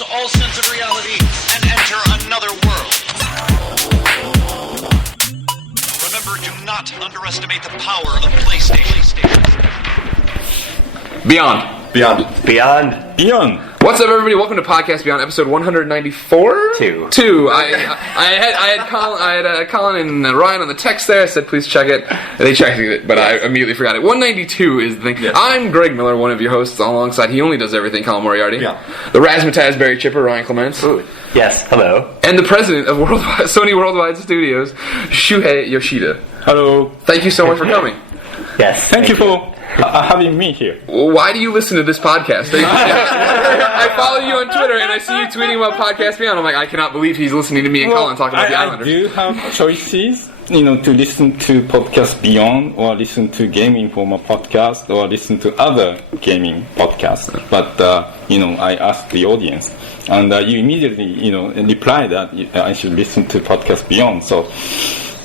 lose all sense of reality and enter another world. Remember, do not underestimate the power of PlayStation. Beyond. What's up, everybody? Welcome to Podcast Beyond, episode 194. Two. I had Colin and Ryan on the text there. I said, please check it. They checked it, but I immediately forgot it. 192 is the thing. Yes. I'm Greg Miller, one of your hosts. Alongside, he only does everything, Colin Moriarty. Yeah. The Razzmatazz Barry Chipper, Ryan Clements. Ooh. Yes, hello. And the president of Sony Worldwide Studios, Shuhei Yoshida. Hello. Thank you so much for coming. Yes. Thank you for having me here. Why do you listen to this podcast? I follow you on Twitter and I see you tweeting about Podcast Beyond. I'm like, I cannot believe he's listening to me and Colin talking about the Islanders. I do have choices, to listen to Podcast Beyond or listen to Gaming Informer podcast or listen to other gaming podcasts. But, I asked the audience and you immediately, reply that I should listen to Podcast Beyond. So,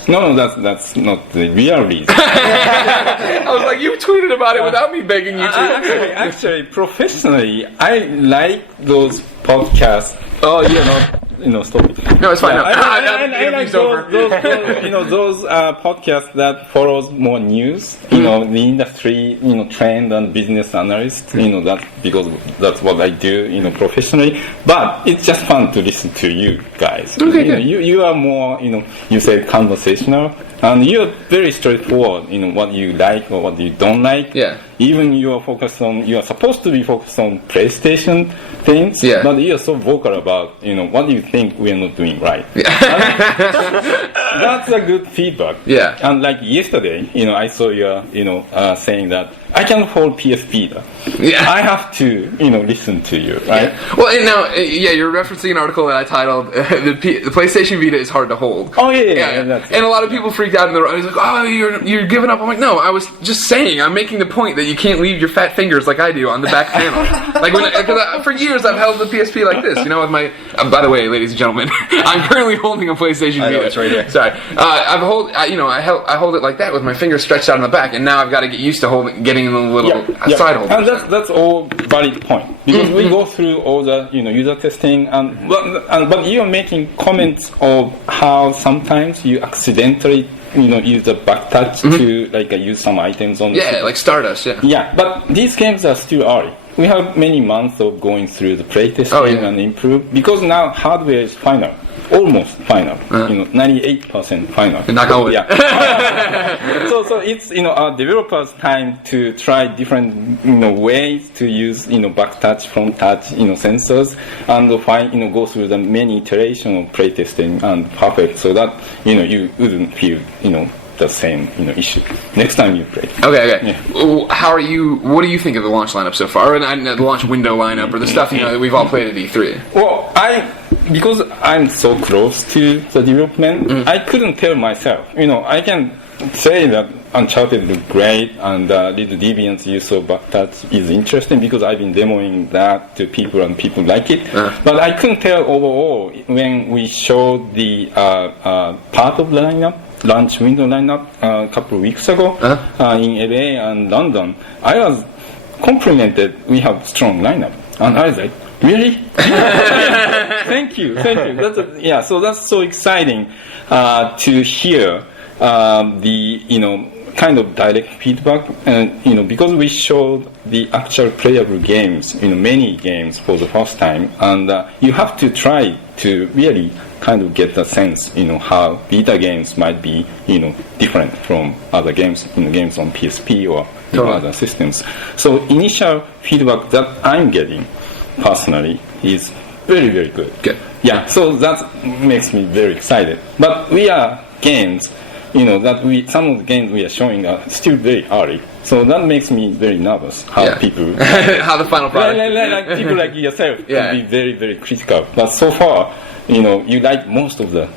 No, that's not the real reason. I was like, you tweeted about it without me begging you to. Actually, professionally, I like those podcasts. Oh, stop it. No, it's fine. I like those podcasts that follows more news. The industry, trend and business analyst. That's because that's what I do. Professionally. But it's just fun to listen to you guys. Okay, you are more, you say conversational, and you're very straightforward. What you like or what you don't like. Yeah. Even you are supposed to be focused on PlayStation things, but you're so vocal about, what do you think we are not doing right? Yeah. That's a good feedback. Yeah. And like yesterday, I saw you, saying that I can hold PSP. Yeah. I have to, listen to you, right? Yeah. Well, and now, you're referencing an article that I titled, the PlayStation Vita is hard to hold. Oh, yeah. That's and a lot of people freaked out in the room. He's like, oh, you're giving up. I'm like, no, I was just saying, I'm making the point that you can't leave your fat fingers like I do on the back panel. Because for years I've held the PSP like this, with my. By the way, ladies and gentlemen, I'm currently holding a PlayStation Vita. I know, it's right here. Sorry, I hold it like that with my fingers stretched out on the back, and now I've got to get used to getting the little side holder. And that's all valid point because we go through all the user testing, but you're making comments of how sometimes you accidentally use the back touch to use some items on. Yeah, like Stardust. Yeah, but these games are still early. We have many months of going through the playtesting and improve because now hardware is final, almost final. 98% final. Knock on wood. Yeah. So it's our developers' time to try different ways to use back touch, front touch sensors and go through the many iterations of playtesting and perfect so that you wouldn't feel the same issue next time you play. Okay. Yeah. What do you think of the launch lineup so far, and the launch window lineup, or the stuff that we've all played at E3? Well, because I'm so close to the development, I couldn't tell myself. I can say that Uncharted looked great and Little Deviant's use of backtouch is interesting because I've been demoing that to people and people like it. But I couldn't tell overall when we showed the part of the lineup, launch window lineup a couple of weeks ago in LA and London. I was complimented we have strong lineup, and I was like, really? Thank you. So that's so exciting to hear the kind of direct feedback, and because we showed the actual playable games, many games for the first time, and you have to try to really kind of get the sense, how Vita games might be, different from other games, games on PSP or other systems. So initial feedback that I'm getting personally is very, very good. Yeah, so that makes me very excited. But we are games, some of the games we are showing are still very early. So that makes me very nervous how people... how the final product... like people like yourself can be very, very critical. But so far, you like most of the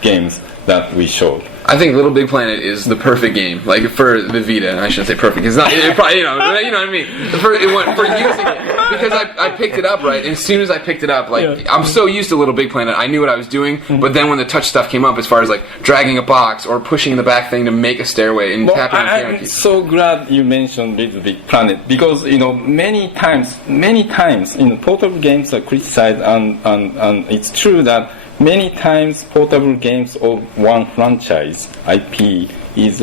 games that we showed. I think Little Big Planet is the perfect game, like for the Vita. I shouldn't say perfect. It's not. It probably, you know what I mean. For using it, because I picked it up right, and as soon as I picked it up, like I'm so used to Little Big Planet, I knew what I was doing. But then when the touch stuff came up, as far as like dragging a box or pushing the back thing to make a stairway and tapping on piano I'm keys. so glad you mentioned Little Big Planet because many times, portable games are criticized, and it's true that many times portable games of one franchise IP is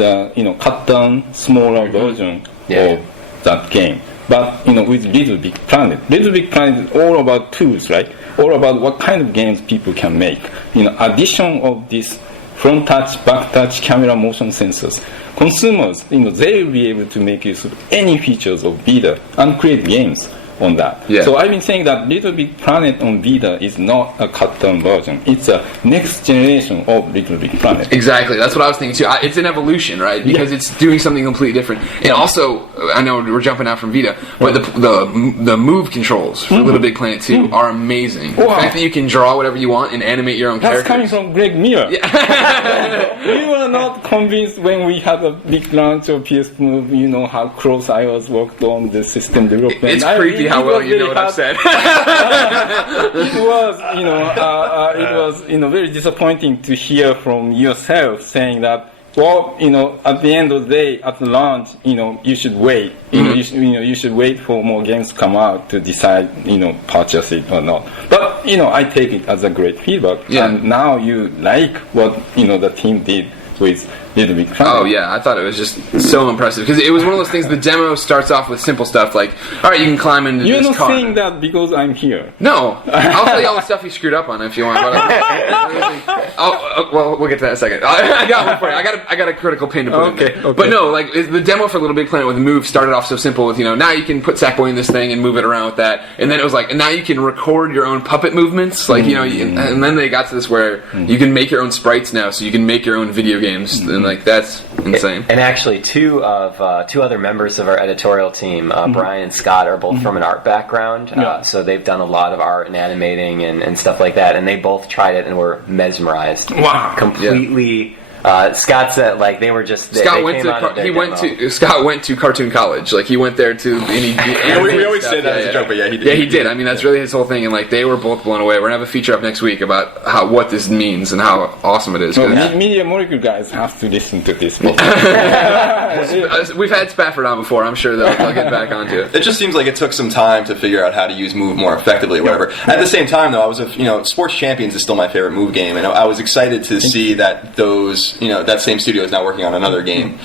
cut down smaller version of that game. But with Little Big Planet is all about tools, right? All about what kind of games people can make. Addition of this front touch, back touch, camera motion sensors. Consumers, they will be able to make use of any features of Vita and create games on that. Yeah. So I've been saying that Little Big Planet on Vita is not a cut-down version. It's a next generation of Little Big Planet. Exactly. That's what I was thinking too. It's an evolution, right? Because it's doing something completely different. And also, I know we're jumping out from Vita, but the move controls for Little Big Planet 2 are amazing. The fact that you can draw whatever you want and animate your own That's characters. coming from Greg Miller. We were not convinced when we had a big launch of PS Move, how close I was worked on the system development. It's creepy how well you know what I've said. It was, very disappointing to hear from yourself saying that, at the end of the day, at the launch, you should wait. You should wait for more games to come out to decide, purchase it or not. But, I take it as a great feedback. Yeah. And now you like what, the team did with Little Big Planet. Oh yeah, I thought it was just so impressive because it was one of those things. The demo starts off with simple stuff like, all right, you can climb into You're this car. not saying that because I'm here. No, I'll tell you all the stuff you screwed up on if you want. Well, we'll get to that in a second. I got one for you. I got a critical pin to put in there. Okay. But no, like the demo for Little Big Planet with the move started off so simple with now you can put Sackboy in this thing and move it around with that, and then it was like, and now you can record your own puppet movements, like and then they got to this where you can make your own sprites now, so you can make your own video games, and like that's insane. And actually, two other members of our editorial team, Brian and Scott, are both from an art background. So they've done a lot of art and animating and stuff like that. And they both tried it and were mesmerized. Wow. Completely. Scott said, like, they were just. Scott went to Cartoon College. Like he went there to. We always say that as a joke, but yeah, he did. Yeah, he did. I mean, that's really his whole thing, and like they were both blown away. We're gonna have a feature up next week about what this means and how awesome it is. So Media Molecule guys have to listen to this. We've had Spafford on before. I'm sure they'll get back onto it. It just seems like it took some time to figure out how to use Move more effectively or whatever. At the same time, though, I was Sports Champions is still my favorite Move game, and I was excited to see that that same studio is now working on another game.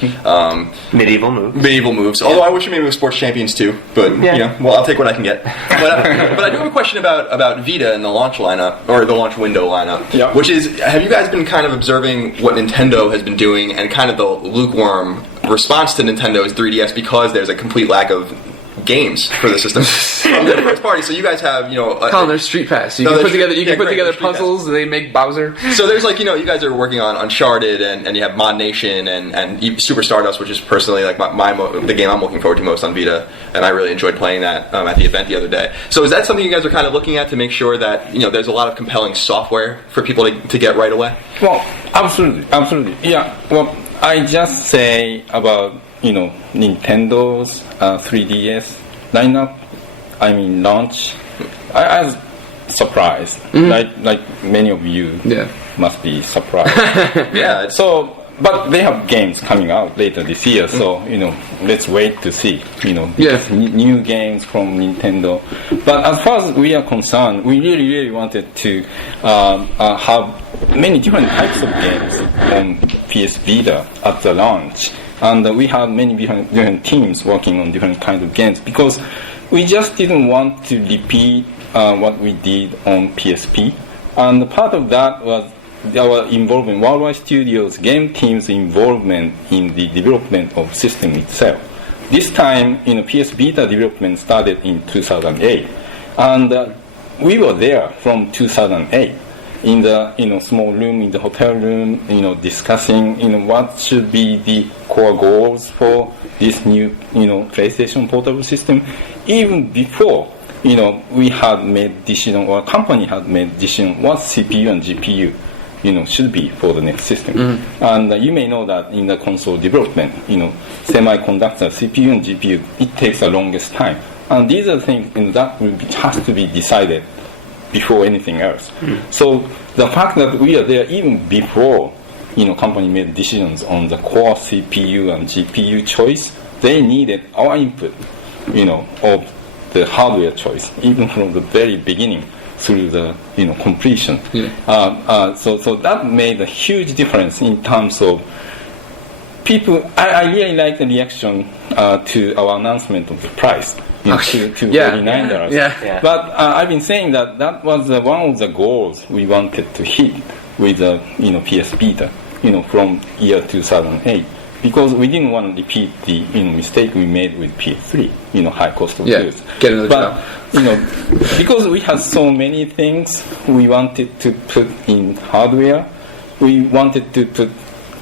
Medieval Moves. Although I wish it maybe was Sports Champions too, but I'll take what I can get. But I do have a question about Vita and the launch lineup, or the launch window lineup, which is, have you guys been kind of observing what Nintendo has been doing and kind of the lukewarm response to Nintendo's 3DS because there's a complete lack of games for the system from the first party? So you guys have, Colin, there's Street Pass. You can put together puzzles. They make Bowser. So there's you guys are working on Uncharted and you have Mod Nation and Super Stardust, which is personally like the game I'm looking forward to most on Vita, and I really enjoyed playing that at the event the other day. So is that something you guys are kind of looking at to make sure that there's a lot of compelling software for people to get right away? Well, absolutely. Yeah. Well, I just say about Nintendo's 3DS lineup. I mean launch. I was surprised, like many of you must be surprised. Yeah. So, but they have games coming out later this year, so let's wait to see. New games from Nintendo. But as far as we are concerned, we really wanted to have many different types of games on PS Vita at the launch. And we had many different teams working on different kinds of games because we just didn't want to repeat what we did on PSP. And part of that was our involvement, Worldwide Studios game team's involvement in the development of system itself. This time, PS Vita development started in 2008. And we were there from 2008. In the small room, in the hotel room, discussing what should be the core goals for this new PlayStation portable system. Even before we had made decision, or company had made decision what CPU and GPU should be for the next system. And you may know that in the console development, semiconductor, CPU and GPU, it takes the longest time. And these are things that has to be decided before anything else. So the fact that we are there even before, company made decisions on the core CPU and GPU choice, they needed our input, of the hardware choice, even from the very beginning through the completion. So that made a huge difference in terms of people. I really like the reaction to our announcement of the price, to $49. Yeah. But I've been saying that was one of the goals we wanted to hit with the PS Vita, from year 2008. Because we didn't want to repeat the mistake we made with PS3, high cost of goods. Get another job. Because we had so many things we wanted to put in hardware, we wanted to put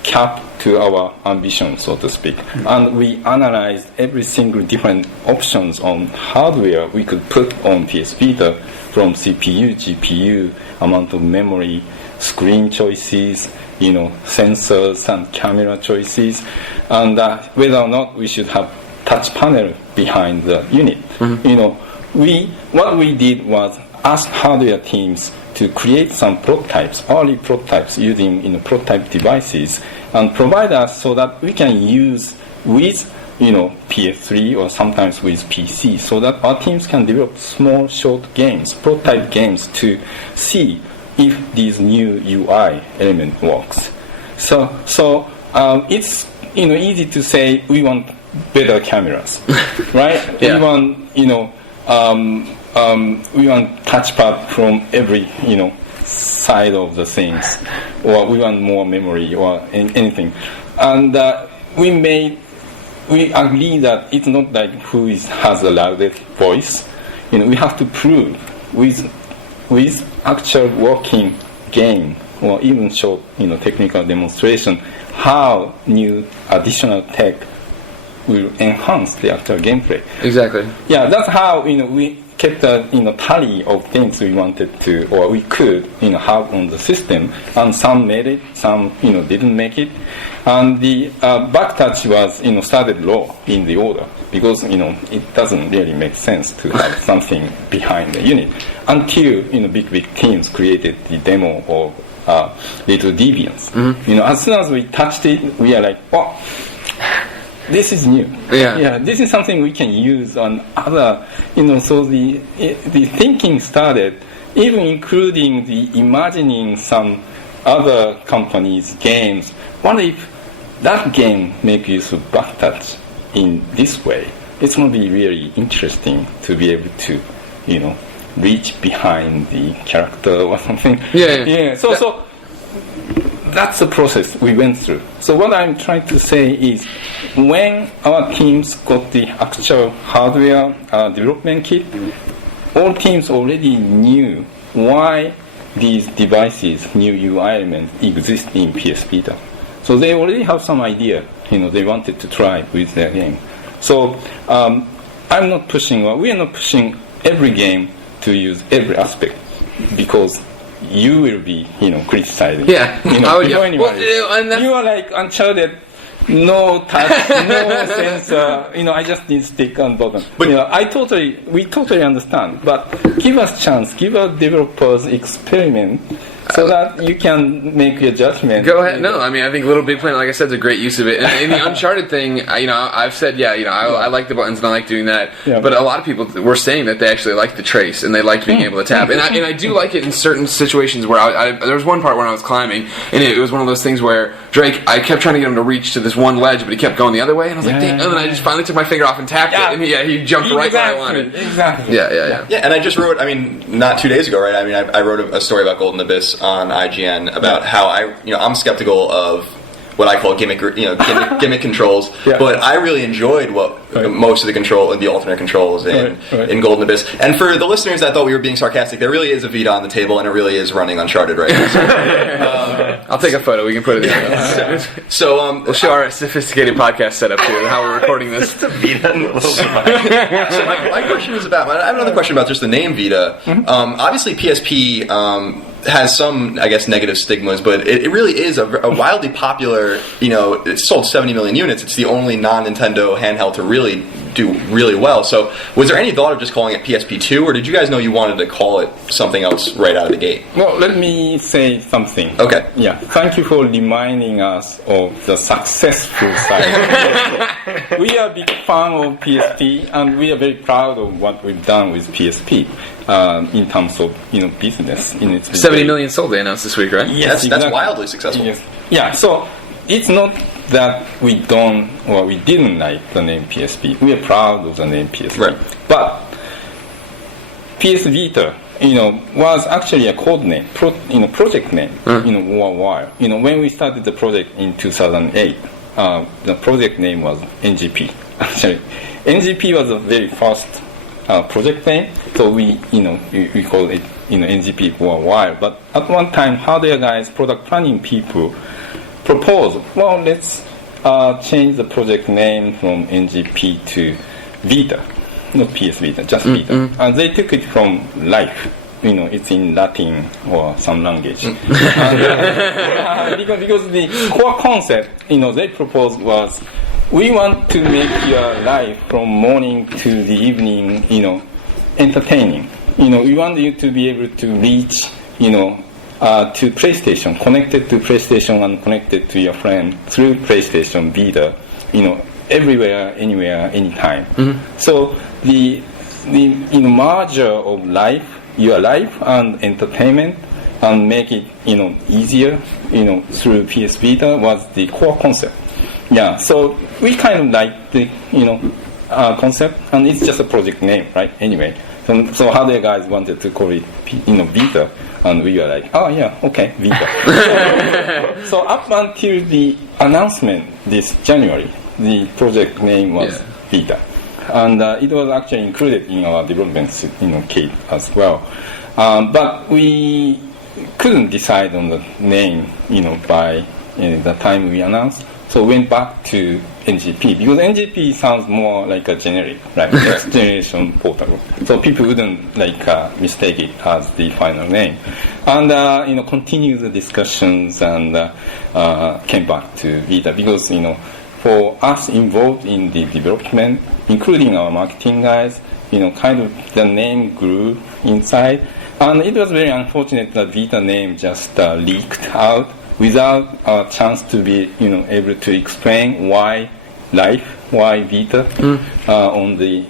cap to our ambition, so to speak. And we analyzed every single different options on hardware we could put on PS Vita, from CPU, GPU, amount of memory, screen choices, sensors and camera choices, and whether or not we should have touch panel behind the unit. What we did was ask hardware teams to create some prototypes, early prototypes using prototype devices, and provide us so that we can use with PS3 or sometimes with PC, so that our teams can develop small short games, prototype games, to see if this new UI element works. So it's easy to say we want better cameras, right? Yeah. We want we want touchpad from every side of the things, or we want more memory or anything, and we agree that it's not like who has the loudest voice. We have to prove with actual working game or even short technical demonstration how new additional tech will enhance the actual gameplay. Exactly. Yeah, that's how we kept a tally of things we wanted to or we could have on the system, and some made it, some didn't make it, and the backtouch was started low in the order, because it doesn't really make sense to have something behind the unit until big teams created the demo of Little Deviants. As soon as we touched it, we are like, oh, this is new. Yeah, this is something we can use on other. So the thinking started, even including the imagining some other companies' games. What if that game make use of backtouch in this way? It's going to be really interesting to be able to, reach behind the character or something. Yeah. So that's the process we went through. So what I'm trying to say is, when our teams got the actual hardware development kit, all teams already knew why these devices, new UI elements, exist in PS Vita. So they already have some idea, they wanted to try with their game. So we are not pushing every game to use every aspect, because you will be, criticizing. Yeah. You are like Uncharted, no touch, no sensor. I just need stick and button. But we totally understand. But give us chance, give our developers experiment, so that you can make your judgment. Go ahead. No, I think Little Big Planet, like I said, is a great use of it. And the Uncharted thing, I've said, I like the buttons and I like doing that. Yeah. But a lot of people were saying that they actually like the trace and they liked being able to tap. And I do like it in certain situations where there was one part when I was climbing, and it was one of those things where Drake, I kept trying to get him to reach to this one ledge, but he kept going the other way, and I was like, dang. And then I just finally took my finger off and tapped it, and he jumped right where I wanted. Exactly. Yeah. Yeah, and I just wrote, not 2 days ago, right? I wrote a story about Golden Abyss on IGN about how I'm skeptical of what I call gimmick controls, but I really enjoyed most of the alternate controls in Golden Abyss. And for the listeners that thought we were being sarcastic, there really is a Vita on the table, and it really is running Uncharted right now. So, I'll take a photo. We can put it in. So we'll show our sophisticated podcast setup here and how we're recording this. Just a Vita in the little device. So my question is I have another question about just the name Vita. Obviously, PSP. has some, I guess, negative stigmas, but it really is a wildly popular, it's sold 70 million units. It's the only non-Nintendo handheld to really do really well. So was there any thought of just calling it PSP2, or did you guys know you wanted to call it something else right out of the gate? Well, let me say something. Okay. Yeah. Thank you for reminding us of the successful side. We are a big fan of PSP, and we are very proud of what we've done with PSP in terms of business. 70 million sold, they announced this week, right? Yes, that's wildly successful. Yes. Yeah. So it's not that we don't or we didn't like the name PSP. We are proud of the name PSP. Right. But PS Vita, was actually a code name, project name, for a while. When we started the project in 2008, the project name was NGP. Actually, NGP was the very first project name, so we called it NGP for a while. But at one time, hardware guys, product planning people proposed, well, let's change the project name from NGP to Vita, not PS Vita, just Vita. And they took it from life. It's in Latin or some language. Because the core concept, they proposed was, we want to make your life from morning to the evening, entertaining. We want you to be able to reach, to PlayStation, connected to PlayStation and connected to your friend through PlayStation Vita, everywhere, anywhere, anytime. So the merger of life, your life and entertainment, and make it easier, through PS Vita was the core concept. Yeah, so we kind of like the concept, and it's just a project name, right? Anyway, so hardware guys wanted to call it Vita, and we were like, oh yeah, okay, Vita. So up until the announcement this January, the project name was Vita, and it was actually included in our development kit as well. But we couldn't decide on the name, by the time we announced. So we went back to NGP, because NGP sounds more like a generic, right? Next generation portable. So people wouldn't mistake it as the final name. And continued the discussions and came back to Vita, because for us involved in the development, including our marketing guys, kind of the name grew inside. And it was very unfortunate that Vita name just leaked out without a chance to be, able to explain why life, why Vita on the,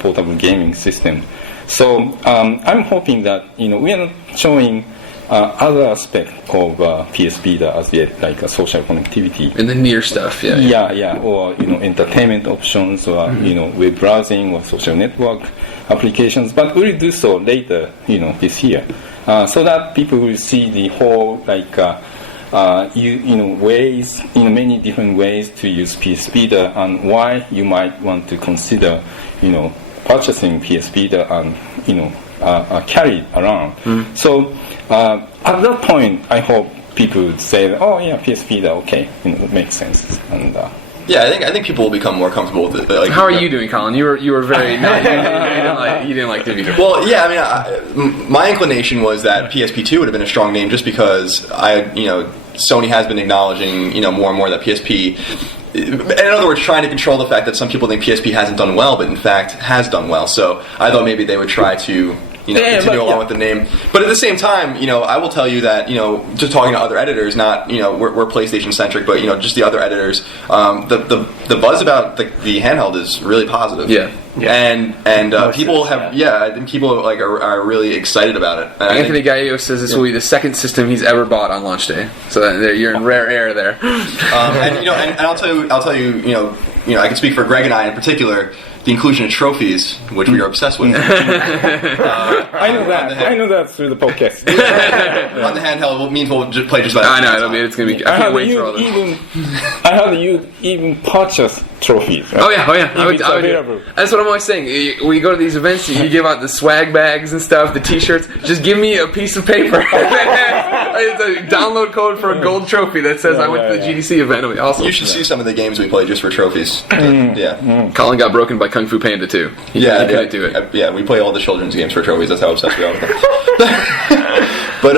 portable gaming system. So I'm hoping that, we are not showing other aspect of PS Vita as yet, like social connectivity. And the near stuff, Yeah, or, entertainment options, or, web browsing, or social network applications. But we'll do so later, this year. So that people will see the whole, ways, many different ways to use PS Vita, and why you might want to consider, purchasing PS Vita and, carry it around. So at that point, I hope people would say, oh yeah, PS Vita, okay, it makes sense. And yeah, I think people will become more comfortable with it. How are you doing, Colin? You were very you didn't like the Vita. Well, yeah, my inclination was that PSP2 would have been a strong name, just because Sony has been acknowledging more and more that PSP. In other words, trying to control the fact that some people think PSP hasn't done well, but in fact has done well. So I thought maybe they would try to continue along with the name. But at the same time, I will tell you that, just talking to other editors, not, we're PlayStation centric, but, just the other editors, the buzz about the handheld is really positive. Yeah. And people have, I think people are really excited about it. Anthony Gallo says this will be the second system he's ever bought on launch day. So you're in rare air there. And I'll tell you, I can speak for Greg and I in particular. The inclusion of trophies, which we are obsessed with. I know that through the podcast. On the handheld means we'll just play just about. I know it's gonna be. I can't wait for all this. I heard you even purchase trophies. Right? Oh yeah. I would available. That's what I'm always saying. We go to these events, you give out the swag bags and stuff, the T-shirts. Just give me a piece of paper. It's a download code for a gold trophy that says I went to the GDC event. It'll be awesome. You should see some of the games we play just for trophies. Yeah. Colin got broken by Kung Fu Panda too. He couldn't do it. Yeah, we play all the children's games for trophies. That's how obsessed we are with them. But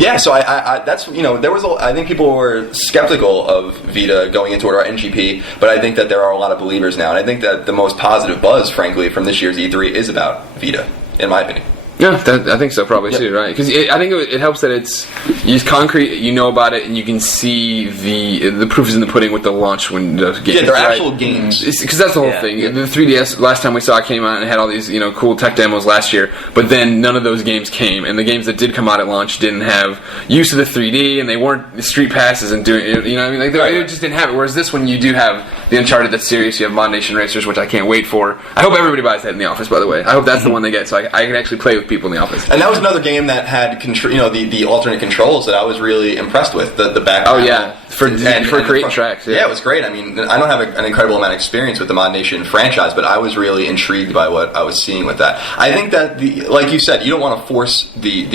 yeah, so I that's there was I think people were skeptical of Vita going into it or NGP, but I think that there are a lot of believers now, and I think that the most positive buzz, frankly, from this year's E3 is about Vita, in my opinion. Yeah, I think so, probably too, right? Because I think it helps that it's concrete, you know about it, and you can see the proof is in the pudding with the launch window games. Yeah, they're actual games. Because that's the whole thing. Yeah. The 3DS last time we saw it came out and had all these cool tech demos last year, but then none of those games came, and the games that did come out at launch didn't have use of the 3D, and they weren't street passes and doing they just didn't have it. Whereas this one, you do have the Uncharted that's serious. You have Mod Nation Racers, which I can't wait for. I hope everybody buys that in the office. By the way, I hope that's the one they get, so I can actually play with people in the office. And that was another game that had the alternate controls that I was really impressed with. The back. Oh yeah, for creating tracks. Yeah, it was great. I mean, I don't have an incredible amount of experience with the Mod Nation franchise, but I was really intrigued by what I was seeing with that. I think that like you said, you don't want to force the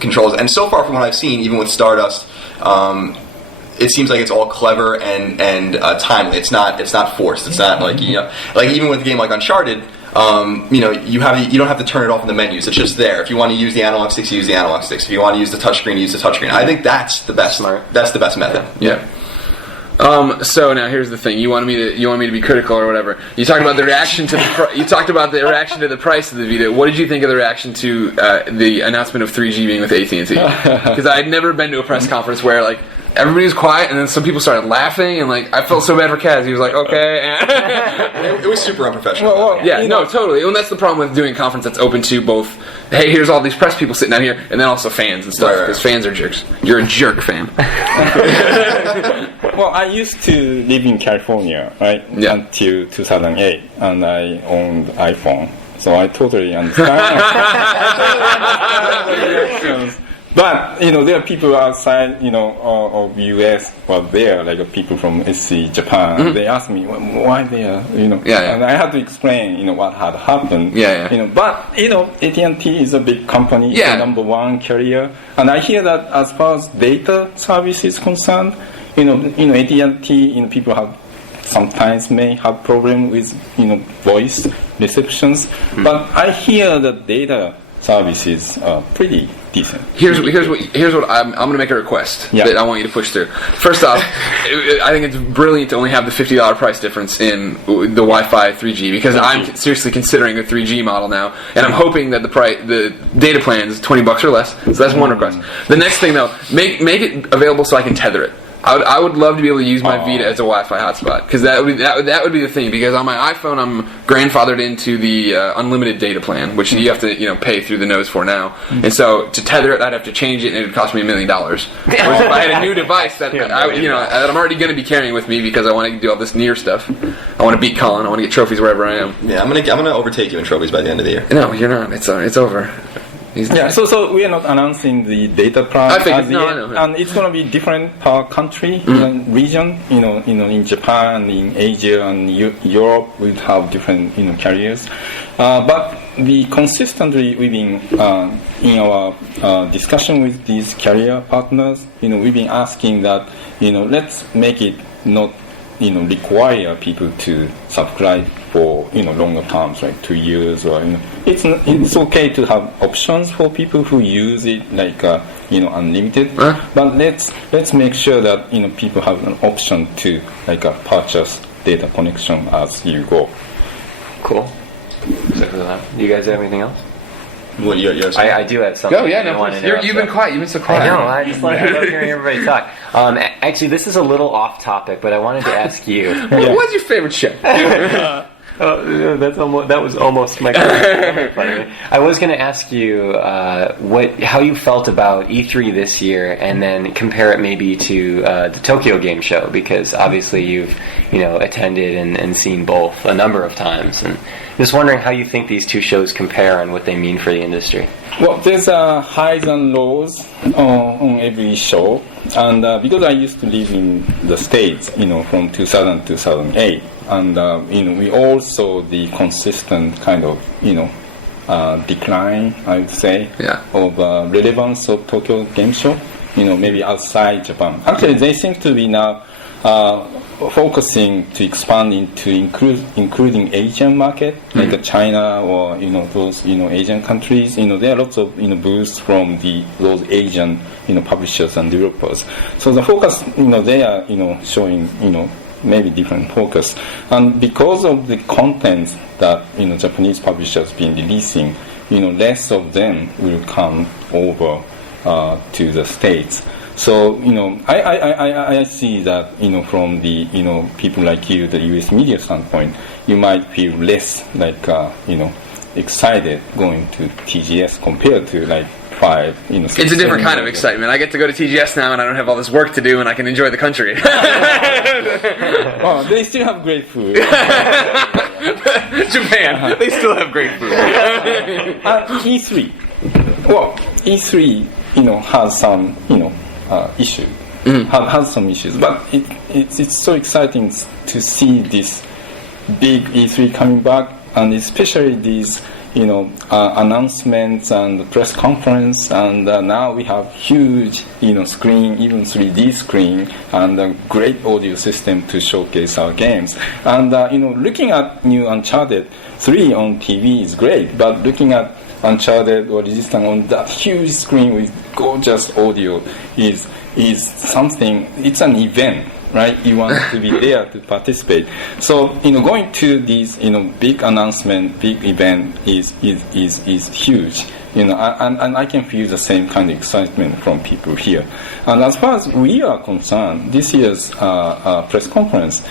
controls. And so far, from what I've seen, even with Stardust. It seems like it's all clever and timely. It's not forced. It's not like like even with a game like Uncharted, you don't have to turn it off in the menus. It's just there. If you want to use the analog sticks, you use the analog sticks. If you want to use the touchscreen, use the touchscreen. I think that's the best. Smart. That's the best method. Yeah. So now here's the thing. You wanted me to be critical or whatever. You talked about the reaction to the price of the Vita. What did you think of the reaction to the announcement of 3G being with AT&T? Because I had never been to a press conference where everybody was quiet, and then some people started laughing, and I felt so bad for Kaz. He was like, "Okay." It was super unprofessional. Totally. And that's the problem with doing a conference that's open to both. Hey, here's all these press people sitting down here, and then also fans and stuff, because fans are jerks. You're a jerk, fan. Well, I used to live in California, right, until 2008, and I owned iPhone, so I totally understand. But there are people outside, of US, there, like people from SCE Japan. Mm-hmm. They asked me why they are, and I had to explain, what had happened. But AT&T is a big company, it's the number one carrier, and I hear that as far as data service is concerned, AT&T, people have sometimes may have problem with voice receptions, but I hear that data services are pretty decent. Here's what I'm going to make a request that I want you to push through. First off, I think it's brilliant to only have the $50 price difference in the Wi-Fi 3G, because I'm seriously considering a 3G model now, and I'm hoping that the data plan is $20 or less. So that's one request. The next thing though, make it available so I can tether it. I would love to be able to use my Vita as a Wi-Fi hotspot, because that would be the thing. Because on my iPhone, I'm grandfathered into the unlimited data plan, which you have to pay through the nose for now. And so to tether it, I'd have to change it, and it would cost me $1 million. Whereas if I had a new device that that I'm already going to be carrying with me, because I want to do all this near stuff. I want to beat Colin. I want to get trophies wherever I am. Yeah, I'm gonna overtake you in trophies by the end of the year. No, you're not. It's over. So we are not announcing the data price as yet, and it's going to be different per country, region. In Japan, in Asia, and Europe, we have different carriers. But we consistently we've been in our discussion with these carrier partners. We've been asking that let's make it not require people to subscribe for longer terms, like 2 years, or it's okay to have options for people who use it like unlimited. But let's make sure that people have an option to purchase data connection as you go. Cool. Exactly that. Do you guys have anything else? Well, I do have something. Oh, yeah, you've been quiet. You've been so quiet. I know. I just love hearing everybody talk. Actually, this is a little off topic, but I wanted to ask you. What's your favorite show? That was almost my question. I was going to ask you how you felt about E3 this year, and then compare it maybe to the Tokyo Game Show, because obviously you've attended and seen both a number of times, and just wondering how you think these two shows compare and what they mean for the industry. Well, there's highs and lows on every show, and because I used to live in the States, from 2000 to 2008, and we all saw the consistent kind of decline, I would say, of relevance of Tokyo Game Show. Maybe outside Japan. Actually, they seem to be now focusing to expand into including Asian market, like China or those Asian countries. There are lots of booths from those Asian publishers and developers. So the focus they are showing maybe different focus, and because of the content that Japanese publishers been releasing, less of them will come over to the States. So I see that from the people like you, the U.S. media standpoint, you might feel less like excited going to TGS compared to like 5. It's a different kind of excitement. I get to go to TGS now, and I don't have all this work to do, and I can enjoy the country. Well, they still have great food. Japan, they still have great food. E3. Well, E3, has some, issue. Has some issues, but it's so exciting to see this big E3 coming back, and especially these, announcements and press conference, and now we have huge, screen, even 3D screen, and a great audio system to showcase our games. And looking at new Uncharted 3 on TV is great, but looking at Uncharted or Resistance on that huge screen with gorgeous audio is something. It's an event, right? You want to be there to participate. So going to these big announcement, big event is huge. And I can feel the same kind of excitement from people here. And as far as we are concerned, this year's press conference,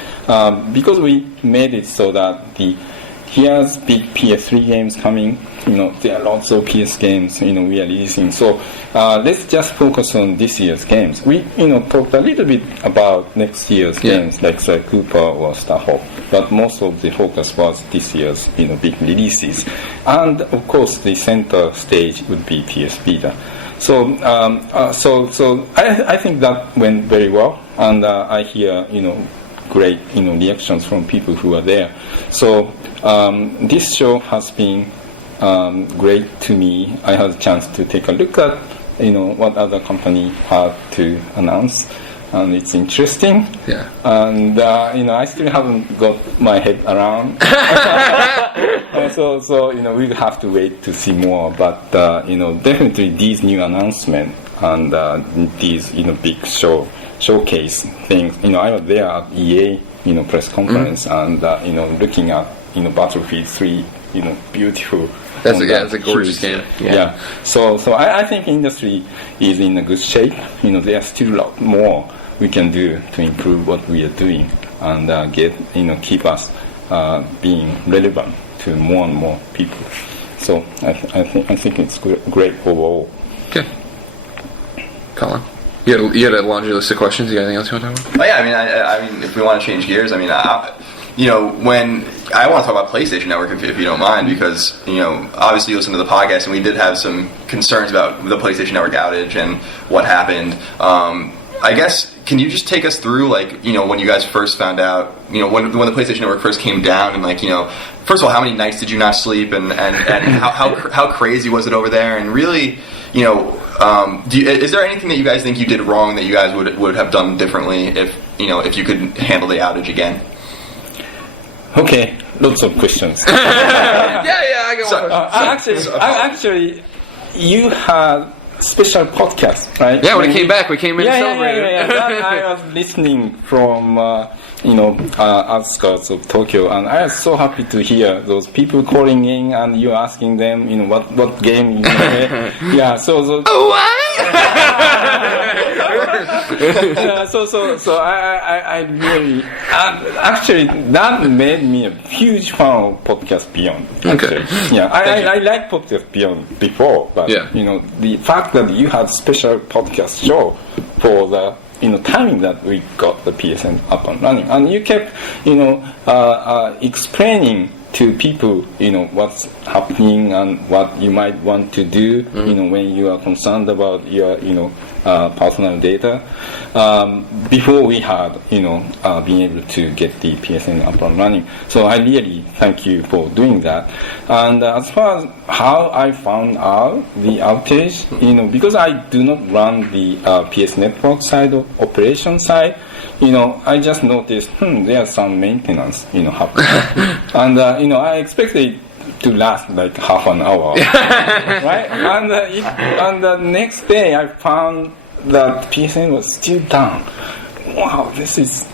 because we made it so that here's big PS3 games coming. There are lots of PS games, we are releasing. So let's just focus on this year's games. We, talked a little bit about next year's games, like Cooper or Star Hawk, but most of the focus was this year's, big releases. And of course, the center stage would be PS Vita. So, I think that went very well, and I hear, great, reactions from people who are there. So, this show has been great to me. I had a chance to take a look at what other company had to announce, and it's interesting. Yeah. And I still haven't got my head around. So we'll have to wait to see more. But definitely these new announcements and these big showcase things. I was there at EA press conference, and looking at Battlefield 3, beautiful. That's a gorgeous game. Yeah. So I think industry is in a good shape. There's still a lot more we can do to improve what we are doing, and keep us being relevant to more and more people. So I think it's great overall. Okay. Colin, you had a laundry list of questions. You got anything else you want to talk about? Oh yeah, I mean, if we want to change gears, when I want to talk about PlayStation Network, if you don't mind, because obviously you listen to the podcast, and we did have some concerns about the PlayStation Network outage and what happened. I guess, can you just take us through, when you guys first found out, when the PlayStation Network first came down, and first of all, how many nights did you not sleep, and how crazy was it over there, and really, is there anything that you guys think you did wrong that you guys would have done differently if you could handle the outage again? Okay, lots of questions. Yeah, I got one question. Actually, you had special podcast, right? Yeah, when it came back, we came in and celebrated. Yeah. I was listening from outskirts of Tokyo, and I was so happy to hear those people calling in, and you asking them, what game you play. Yeah, so. Oh, what? Yeah, so I really actually that made me a huge fan of Podcast Beyond. Actually. Okay. Yeah, I like Podcast Beyond before, but the fact that you had special podcast show for the timing that we got the PSN up and running, and you kept explaining to people what's happening and what you might want to do when you are concerned about your personal data before we had being able to get the PSN up and running. So I really thank you for doing that. And as far as how I found out the outage, because I do not run the PS Network side of operation side, I just noticed, there's some maintenance, happening. And, I expected to last like half an hour, right? And the next day I found that PSN was still down. Wow, this is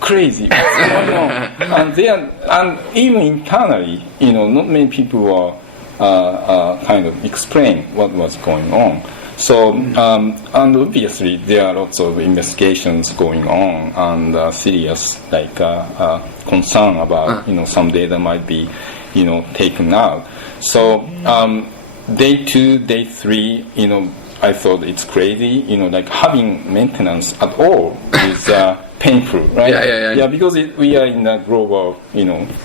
crazy. What's going on? And even internally, not many people are kind of explain what was going on. So, and obviously there are lots of investigations going on and serious concern about, some data might be, taken out. So, day 2, day 3, I thought it's crazy, having maintenance at all is painful, right? Yeah, because we are in a global,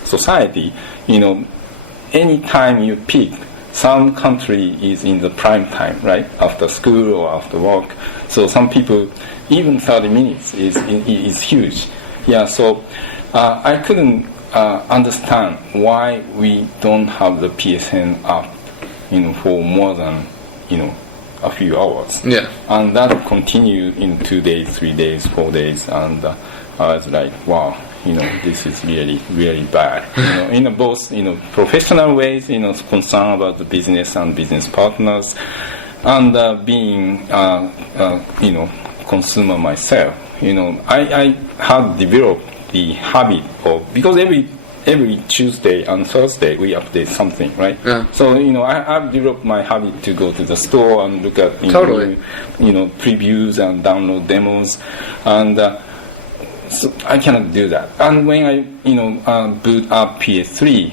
society, any time you pick, some country is in the prime time, right? After school or after work. So some people, even 30 minutes is huge. Yeah, so I couldn't understand why we don't have the PSN up, for more than, a few hours. Yeah. And that continued in 2 days, 3 days, 4 days, and I was like, wow, this is really, really bad. In both, professional ways, concern about the business and business partners, and being, consumer myself. I had developed the habit of, because every Tuesday and Thursday we update something, right? Yeah. So I've developed my habit to go to the store and look at previews and download demos, and so I cannot do that. And when I boot up PS3,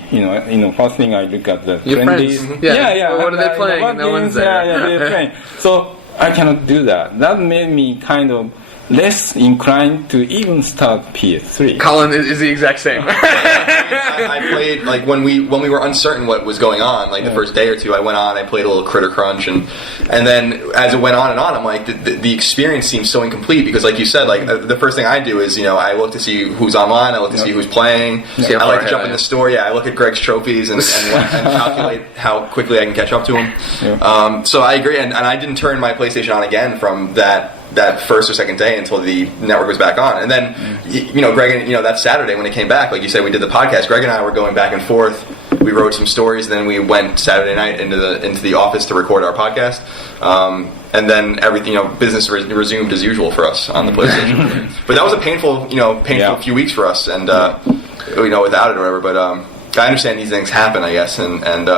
first thing I look at the your friendlies. friends. Yeah. Well, what are they playing? What No games, one's there. they're playing. So I cannot do that. That made me kind of less inclined to even start PS3. Colin is the exact same. I played, like, when we were uncertain what was going on, like the first day or two, I went on, I played a little Critter Crunch, and then as it went on, I'm like, the experience seems so incomplete, because like you said, like, the first thing I do is, I look to see who's online, I look to see who's playing, I like to jump in the store, I look at Greg's trophies and calculate how quickly I can catch up to him. So I agree, and I didn't turn my PlayStation on again from that first or second day until the network was back on. And then, Greg, and that Saturday when it came back, like you said, we did the podcast. Greg and I were going back and forth. We wrote some stories, and then we went Saturday night into the office to record our podcast. And then everything, business resumed as usual for us on the PlayStation. But that was a painful few weeks for us, and without it or whatever. But I understand these things happen, I guess, and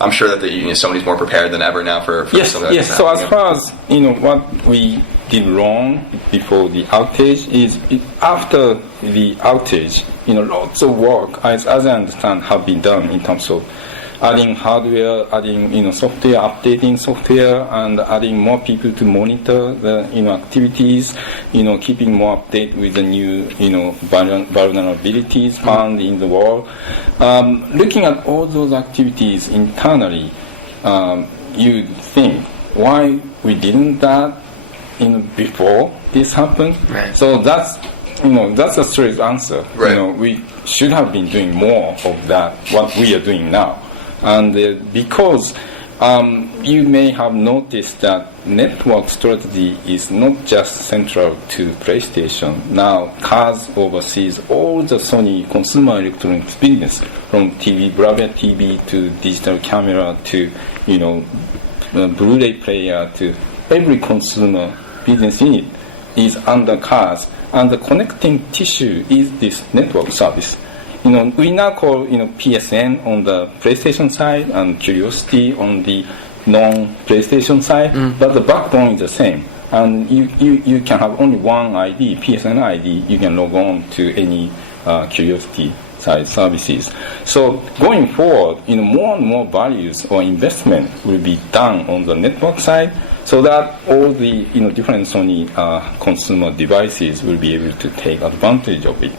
I'm sure that somebody's more prepared than ever now for something like this. So as far as what we did wrong before the outage is after the outage, lots of work, as I understand, have been done in terms of adding hardware, adding software, updating software, and adding more people to monitor the activities, keeping more update with the new vulnerabilities found in the world. Looking at all those activities internally, you think why we didn't that before this happened. Right. So that's a straight answer. Right. We should have been doing more of that, what we are doing now. And because you may have noticed that network strategy is not just central to PlayStation. Now, CAS oversees all the Sony consumer electronics business, from Bravia TV to digital camera to Blu-ray player to every consumer business unit is under CAS, and the connecting tissue is this network service. We now call PSN on the PlayStation side and Curiosity on the non-PlayStation side, but the backbone is the same. And you can have only one ID, PSN ID. You can log on to any Curiosity side services. So going forward, more and more values or investment will be done on the network side, so that all the different Sony consumer devices will be able to take advantage of it.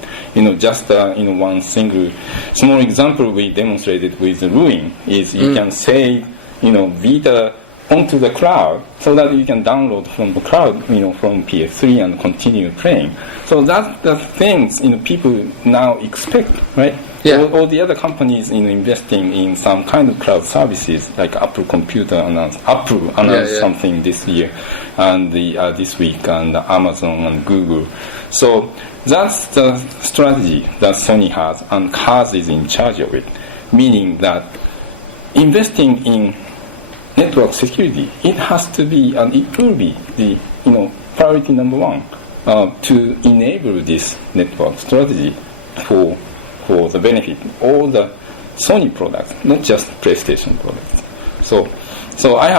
Just one single small example we demonstrated with the Ruin is you can save Vita onto the cloud, so that you can download from the cloud, from PS3 and continue playing. So that's the things people now expect, right? Yeah. All the other companies investing in some kind of cloud services, like Apple announced something this year, and this week, and Amazon and Google. So that's the strategy that Sony has, and Kaz is in charge of it. Meaning that investing in network security, it has to be, and it will be the priority number one to enable this network strategy for the benefit of all the Sony products, not just PlayStation products. So I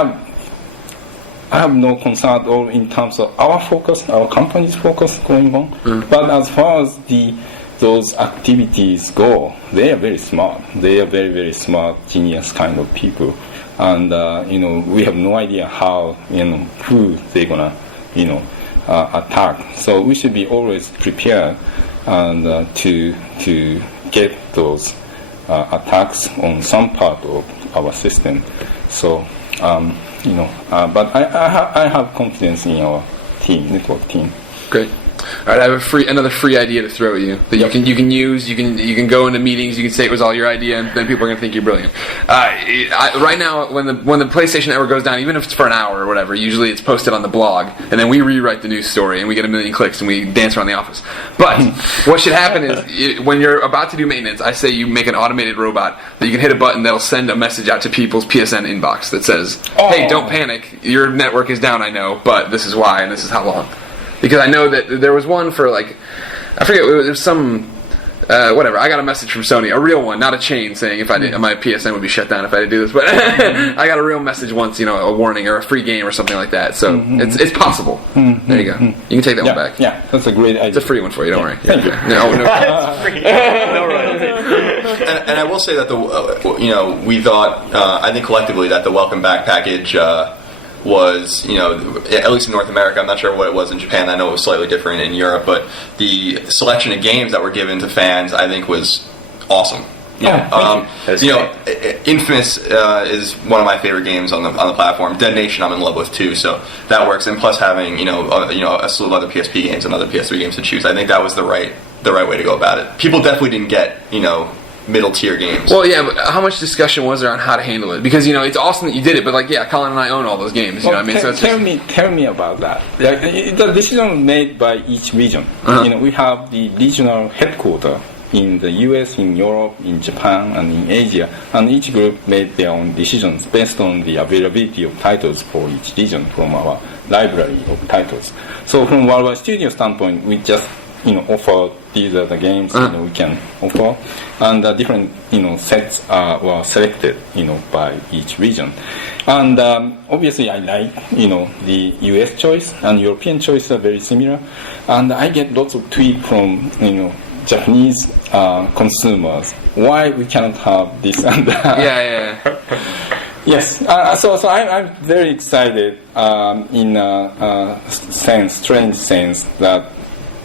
have no concern at all in terms of our focus, our company's focus going on. But as far as those activities go, they are very smart. They are very, very smart, genius kind of people. And we have no idea how who they're gonna attack. So we should be always prepared and to get those attacks on some part of our system. So but I have confidence in our team, network team. Great. All right, I have another free idea to throw at you that you can use. You can go into meetings. You can say it was all your idea, and then people are going to think you're brilliant. Right now, when the PlayStation Network goes down, even if it's for an hour or whatever, usually it's posted on the blog, and then we rewrite the news story, and we get 1 million clicks, and we dance around the office. But what should happen is when you're about to do maintenance, I say you make an automated robot that you can hit a button that'll send a message out to people's PSN inbox that says, "Hey, don't panic. Your network is down. I know, but this is why, and this is how long." Because I know that there was one for I forget, it was some, whatever. I got a message from Sony, a real one, not a chain, saying if I did, my PSN would be shut down if I did do this. But I got a real message once, a warning or a free game or something like that. So it's possible. There you go. You can take that one back. Yeah, that's a great idea. It's a free one for you. Don't worry. Thank you. No, It's free. no royalty. And I will say that we thought, I think collectively, that the welcome back package was, at least in North America, I'm not sure what it was in Japan, I know it was slightly different in Europe, but the selection of games that were given to fans, I think, was awesome. Infamous is one of my favorite games on the platform. Dead Nation I'm in love with too, so that works. And plus having a slew of other PSP games and other PS3 games to choose, I think that was the right way to go about it. People definitely didn't get middle tier games. Well, yeah, but how much discussion was there on how to handle it? Because it's awesome that you did it, but Colin and I own all those games. Well, so tell me about that. The decision was made by each region. We have the regional headquarters in the US, in Europe, in Japan, and in Asia, and each group made their own decisions based on the availability of titles for each region from our library of titles. So from Worldwide Studio standpoint, we just offer these are the games we can offer, and different sets were selected by each region. And obviously I like the US choice and European choice are very similar, and I get lots of tweets from Japanese consumers why we cannot have this and that. Yeah. Yes, so I'm very excited in a strange sense that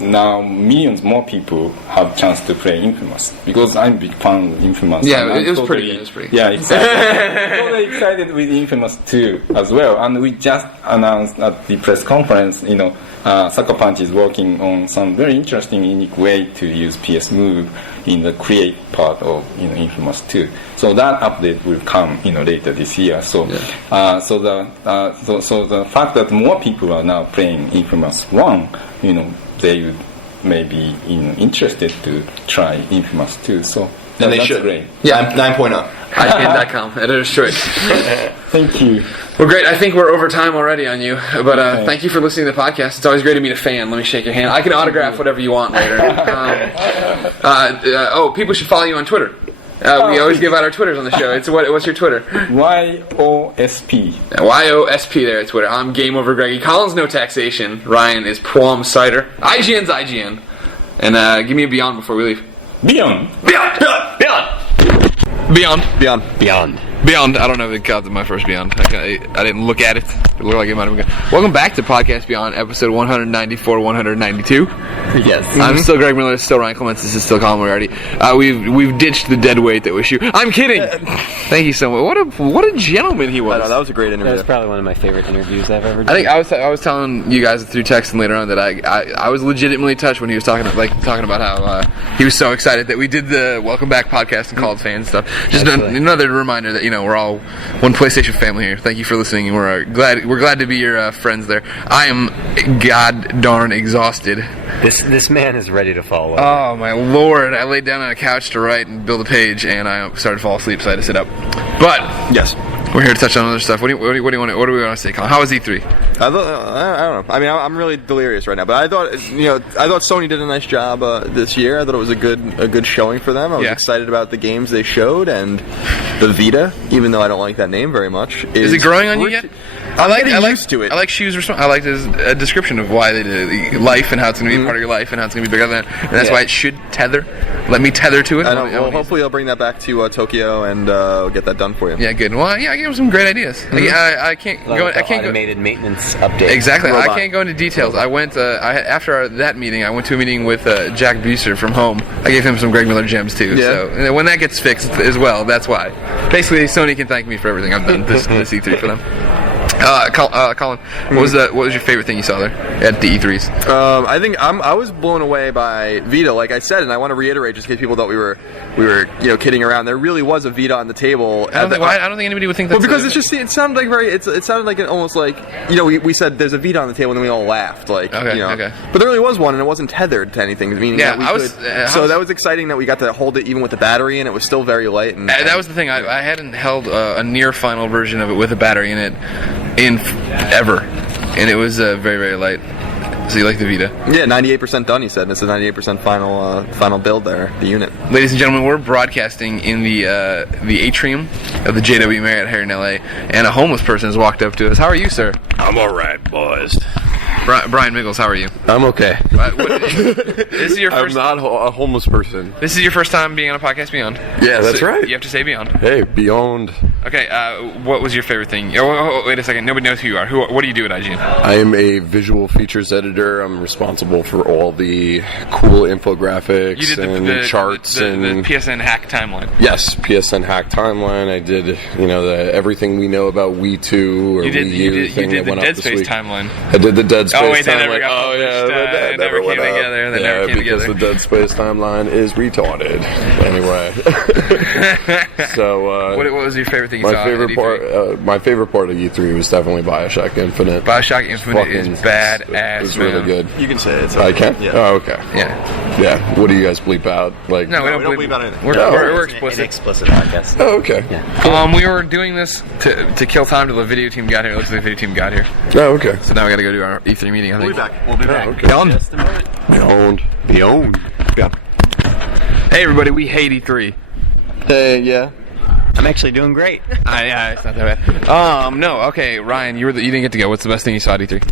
now millions more people have chance to play Infamous, because I'm a big fan of Infamous. Yeah, it was pretty. Yeah, exactly. Totally excited with Infamous 2 as well, and we just announced at the press conference, Sucker Punch is working on some very interesting, unique way to use PS Move in the create part of Infamous 2. So that update will come later this year. So so the fact that more people are now playing Infamous 1, they would maybe interested to try Infamous 2. So and that's should. Great. Yeah, 9.0. IGN.com, editor's choice. Thank you. Well, great. I think we're over time already on you, but thank you for listening to the podcast. It's always great to meet a fan. Let me shake your hand. I can autograph whatever you want later. People should follow you on Twitter. We always give out our Twitters on the show. What's your Twitter? YOSP. YOSP there at Twitter. I'm Game Over Greggy. Colin's No Taxation. Ryan is Plum Cider. IGN's IGN. And give me a Beyond before we leave. Beyond. Beyond. I don't know if it counts as my first Beyond. I didn't look at it. It looked like it might have been good. Welcome back to Podcast Beyond, episode 194, 192. Yes. I'm still Greg Miller, still Ryan Clements, this is still Colin Moriarty. We've ditched the dead weight that was you. I'm kidding! Thank you so much. What a gentleman he was. I know, that was a great interview. That was probably one of my favorite interviews I've ever done. I think I was telling you guys through text and later on that I was legitimately touched when he was talking about how he was so excited that we did the Welcome Back podcast and called fans stuff. Just another reminder that we're all one PlayStation family here. Thank you for listening, and we're glad to be your friends there. I am god darn exhausted. This This man is ready to fall over. Oh my lord! I laid down on a couch to write and build a page, and I started to fall asleep, so I had to sit up. But Yes. we're here to touch on other stuff. What do we want to say, Colin? How was E3? I don't know. I mean, I'm really delirious right now. But I thought Sony did a nice job this year. I thought it was a good showing for them. I was excited about the games they showed, and the Vita, even though I don't like that name very much. Is it growing on you yet? I like used to it. I like Shu's response. I like his description of why they did it. Life and how it's going to be a part of your life and how it's going to be bigger than that. And that's why it should tether. Let me tether to it. I know. Well, hopefully I'll bring that back to Tokyo and get that done for you. Yeah, good. Well, I gave him some great ideas. I can't go. I can't automated maintenance update. Exactly. Robot. I can't go into details. I went after that meeting. I went to a meeting with Jack Buser from Home. I gave him some Greg Miller gems too. Yeah. So and when that gets fixed as well, that's why. Basically, Sony can thank me for everything I've done this E3 for them. Colin, what was your favorite thing you saw there at the E3s? I think I was blown away by Vita, like I said, and I want to reiterate just in case people thought we were kidding around. There really was a Vita on the table. I don't think anybody would think that. Well, because it sounded like it sounded like almost like we said there's a Vita on the table and then we all laughed okay. But there really was one and it wasn't tethered to anything. Meaning that so that was exciting that we got to hold it even with the battery and it was still very light. And that was the thing. I hadn't held a near final version of it with a battery in it ever, and it was very, very light. So you like the Vita? Yeah, 98% done. He said, and it's a 98% final build there. The unit. Ladies and gentlemen, we're broadcasting in the atrium of the JW Marriott here in LA, and a homeless person has walked up to us. How are you, sir? I'm alright, boys. Brian Miggles, how are you? I'm okay. This is your first. I'm not a homeless person. This is your first time being on a podcast Beyond. Yeah, that's right. You have to say Beyond. Hey, Beyond. Okay, what was your favorite thing? Oh, wait a second. Nobody knows who you are. What do you do at IGN? I am a visual features editor. I'm responsible for all the cool infographics and charts and the PSN hack timeline. Yes, PSN hack timeline. I did the everything we know about Wii 2 or Wii U thing that went up this week. You did the Dead Space timeline. I did the Dead Space timeline. Oh wait, they never got published. That never came together. They never came because together. the Dead Space timeline is retarded. Anyway, so what was your favorite thing you saw? My favorite part of E3 was definitely BioShock Infinite. BioShock Infinite is badass. It's really good. You can say it. I can? Yeah. Oh, okay. Yeah. What do you guys bleep out? Like, no, we don't bleep out anything. We're explicit. An explicit podcast. Oh, okay. Yeah. We were doing this to kill time till the video team got here. It looks like the video team got here. Oh, okay. So now we gotta go do our E3 meeting. We'll be back. Okay. Beyond. Yeah. Hey everybody, we hate E3. Hey, yeah. I'm actually doing great. Yeah, it's not that bad. No, okay, Ryan, you didn't get to go. What's the best thing you saw at E3?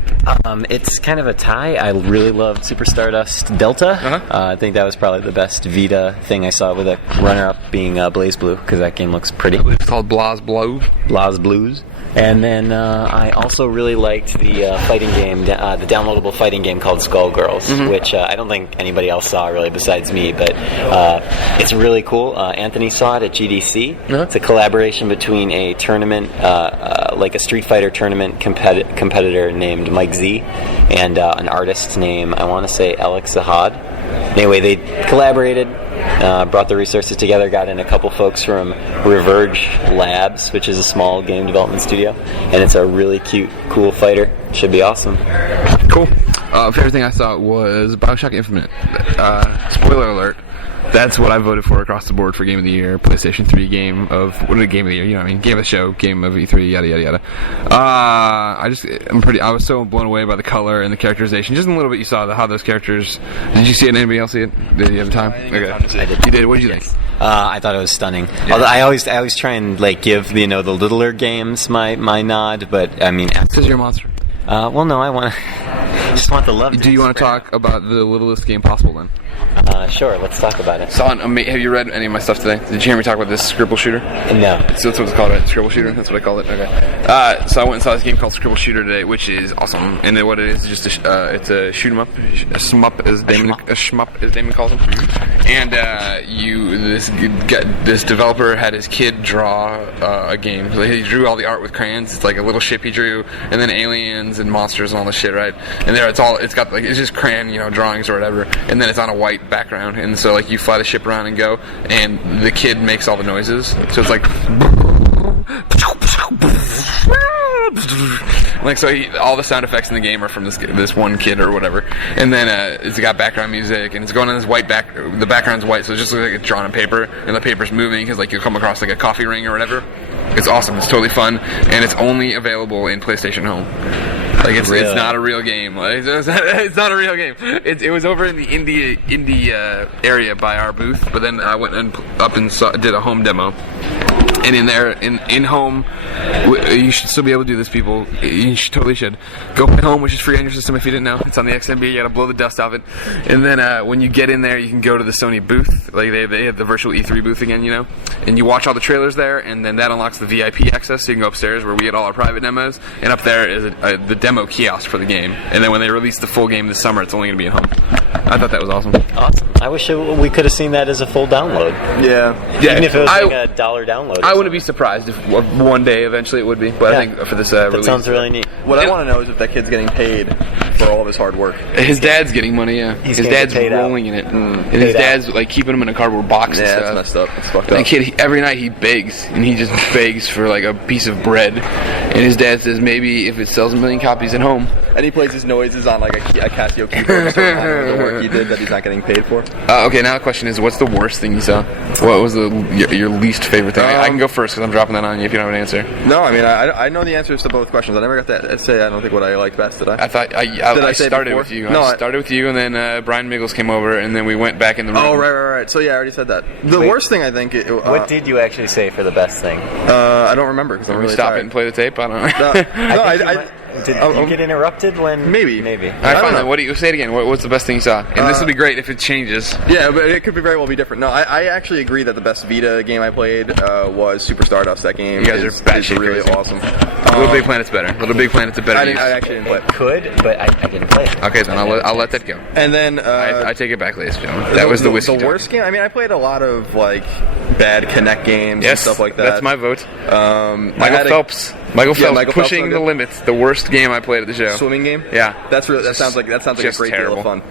It's kind of a tie. I really loved Super Stardust Delta. I think that was probably the best Vita thing I saw, with a runner-up being Blaze Blue, because that game looks pretty. It's called Blaz Blow. Blaz Blues. And then I also really liked the fighting game, the downloadable fighting game called Skullgirls, which I don't think anybody else saw really besides me, but it's really cool. Anthony saw it at GDC. It's a collaboration between a tournament, like a Street Fighter tournament competitor named Mike Z, and an artist named, I want to say, Alex Zahad. Anyway, they collaborated, brought the resources together, got in a couple folks from Reverge Labs, which is a small game development studio, and it's a really cute, cool fighter. Should be awesome. Cool. Favorite thing I saw was BioShock Infinite. Spoiler alert. That's what I voted for across the board for Game of the Year, PlayStation 3 Game of... What is it, Game of the Year? You know what I mean? Game of the Show, Game of E3, yada, yada, yada. I was so blown away by the color and the characterization. Just in a little bit you saw how those characters... Did you see it? Anybody else see it? Did you have time? Okay. I did. You did? What did you think? I thought it was stunning. Yeah. Although I always try and give the littler games my nod, but I mean... Because you're a monster. Well, no, I just want the love. Do you want to talk about the littlest game possible then? Sure, let's talk about it. Have you read any of my stuff today? Did you hear me talk about this Scribble Shooter? No. So that's what it's called, right? Scribble Shooter? That's what I call it? Okay. So I went and saw this game called Scribble Shooter today, which is awesome. And then what it is just it's a shoot 'em up, a shmup as Damon calls them. And this developer had his kid draw a game. So he drew all the art with crayons. It's like a little ship he drew, and then aliens and monsters and all this shit, right? And there it's just crayon, drawings or whatever. And then it's on a white background, and so you fly the ship around and go, and the kid makes all the noises. So it's like Like, so all the sound effects in the game are from this one kid or whatever. And then it's got background music, and it's going on this white the background's white, so it just looks like it's drawn on paper, and the paper's moving because like you'll come across like a coffee ring or whatever. It's awesome. It's totally fun, and it's only available in PlayStation Home. Like it's not a real game. Like, it's not a real game. It was over in the indie area by our booth, but then I went up and did a home demo. And in there, in home, you should still be able to do this, people. You totally should. Go play home, which is free on your system if you didn't know. It's on the XMB. You gotta blow the dust off it. And then when you get in there, you can go to the Sony booth. Like they have the virtual E3 booth again, you know. And you watch all the trailers there, and then that unlocks the VIP access, so you can go upstairs where we get all our private demos. And up there is the demo kiosk for the game. And then when they release the full game this summer, it's only gonna be at home. I thought that was awesome. Awesome. I wish we could have seen that as a full download. Yeah. Even if it was like $1 download. I wouldn't be surprised if one day eventually it would be. But I think for this release, that sounds really neat. What I want to know is if that kid's getting paid for all of his hard work. His dad's getting money, yeah. His dad's rolling in it. And his dad's like keeping him in a cardboard box and stuff. Yeah, that's messed up. It's fucked up. And the kid, every night he begs, and he just begs for like a piece of bread. And his dad says maybe if it sells 1 million copies at home. And he plays his noises on like a Casio keyboard so the work he did that he's not getting paid for. Okay, now the question is, what's the worst thing you saw? What was your least favorite thing? I can go first because I'm dropping that on you if you don't have an answer. No, I mean, I know the answers to both questions. I never got to say I don't think what I liked best, did I? I thought I started with you. I started with you, and then Brian Miggles came over, and then we went back in the room. Oh, right. So yeah, I already said that. The worst thing, I think... what did you actually say for the best thing? I don't remember because I'm really stop tired. it and play the tape? I don't know. Did you get interrupted when... Maybe. All right, fine. What do you say it again? What's the best thing you saw? And this would be great if it changes. Yeah, but it could very well be different. No, I actually agree that the best Vita game I played was Super Stardust. That game you guys are batshit really crazy. Awesome. Little Big Planet's better. Little Big Planet's a better use. I actually didn't play it. Could, but I didn't play it. Okay, then I'll let that go. And then... I take it back, ladies and gentlemen. That was the whiskey. The worst game? I mean, I played a lot of, like, bad Kinect games and stuff like that. That's my vote. Michael Phelps pushing the limits. The worst game I played at the show. Swimming game? Yeah. That sounds like a great deal of fun.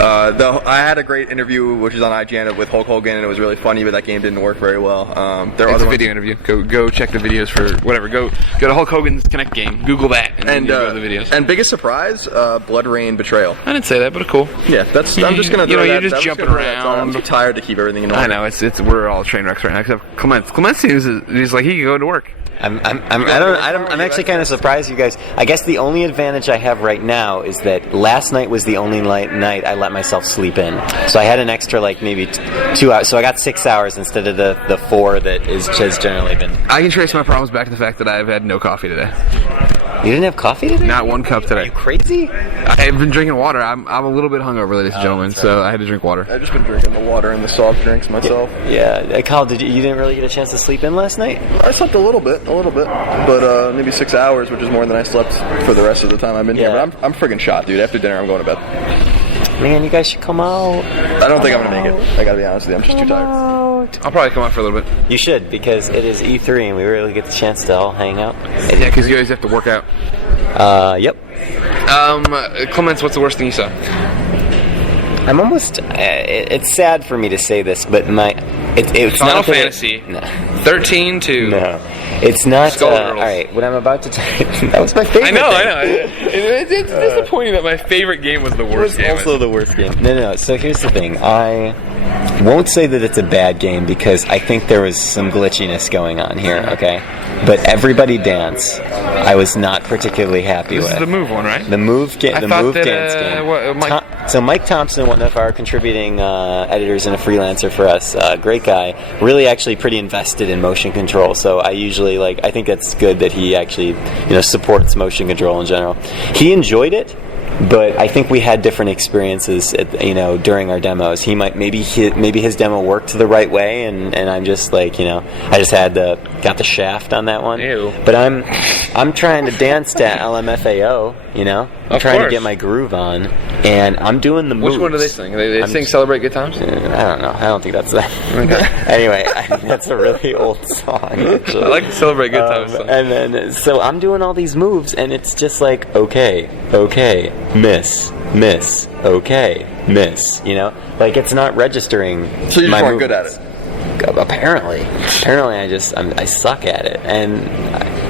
I had a great interview, which is on IGN, with Hulk Hogan, and it was really funny, but that game didn't work very well. It's a video interview. Go check the videos for whatever. Go to Hulk Hogan's Kinect game. Google that, and then go to the videos. And biggest surprise, Blood Rain Betrayal. I didn't say that, but cool. Yeah, I'm just gonna. You're just jumping around. I'm too tired to keep everything in order. I know we're all train wrecks right now. Except Clement. Clement seems he's like he can go to work. I'm actually kind of surprised, you guys. I guess the only advantage I have right now is that last night was the only night I let myself sleep in. So I had an extra, like, maybe 2 hours. So I got 6 hours instead of the 4 that has generally been. I can trace my problems back to the fact that I've had no coffee today. You didn't have coffee today? Not one cup today. Are you crazy? I've been drinking water. I'm a little bit hungover, ladies and gentlemen, so I had to drink water. I've just been drinking the water and the soft drinks myself. Yeah. Kyle, you didn't really get a chance to sleep in last night? I slept a little bit, but maybe 6 hours, which is more than I slept for the rest of the time I've been here. But I'm friggin' shot, dude. After dinner, I'm going to bed. Man, you guys should come out. I don't think I'm gonna make it. I gotta be honest with you. I'm just too tired. I'll probably come out for a little bit. You should, because it is E3 and we really get the chance to all hang out. Yeah, because you guys have to work out. Yep. Clements, what's the worst thing you saw? I'm almost... it's sad for me to say this, but it's Final not Fantasy. No. 13 to... No. It's not... Alright, what I'm about to tell you... That was my favorite I know. It's disappointing that my favorite game was the worst game. It was also the worst game. No. So here's the thing. I won't say that it's a bad game because I think there was some glitchiness going on here, okay? But Everybody Dance, I was not particularly happy with. This is the Move one, right? The Move Dance game. So Mike Thompson, one of our contributing editors and a freelancer for us, great guy, really actually pretty invested in motion control. So I usually I think that's good that he actually supports motion control in general. He enjoyed it. But I think we had different experiences, during our demos. Maybe his demo worked the right way, and I'm just I just got the shaft on that one. Ew. But I'm trying to dance to LMFAO, I'm trying to get my groove on, and I'm doing the moves. Which one do they sing? They sing "Celebrate Good Times"? I don't know. I don't think that's that. Okay. Anyway, I think that's a really old song. Actually. I like the "Celebrate Good Times" song. And then so I'm doing all these moves, and it's just like okay, miss, okay, miss. It's not registering. So you just weren't good at it. Apparently, I suck at it, and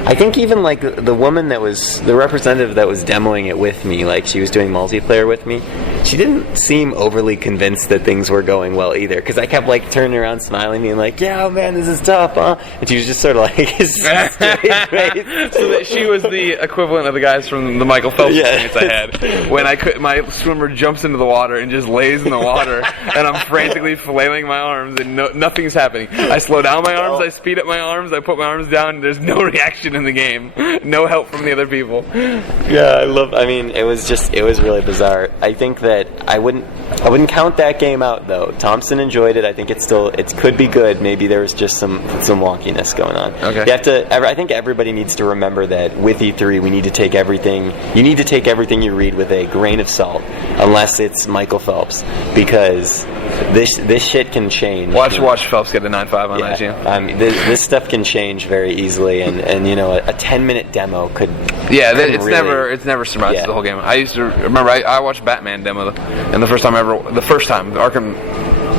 I think even like the woman that was the representative that was demoing it with me, like she was doing multiplayer with me, she didn't seem overly convinced that things were going well either, because I kept like turning around smiling being like, yeah, oh, man, this is tough, huh? And she was just sort of like straight face. So that she was the equivalent of the guys from the Michael Phelps experience I had when my swimmer jumps into the water and just lays in the water and I'm frantically flailing my arms and nothing's happening. I slow down my arms, I speed up my arms, I put my arms down, and there's no reaction in the game. No help from the other people. Yeah, it was really bizarre. I think that I wouldn't count that game out though. Thompson enjoyed it. I think it could be good. Maybe there was just some wonkiness going on. Okay. You have to. I think everybody needs to remember that with E3, we need to take everything. You need to take everything you read with a grain of salt, unless it's Michael Phelps, because this shit can change. Watch Phelps get a 9.5 on IGN. This stuff can change very easily, and a 10-minute demo could. Yeah, it's never surmised the whole game. I used to remember I watched Batman demo, and the first time Arkham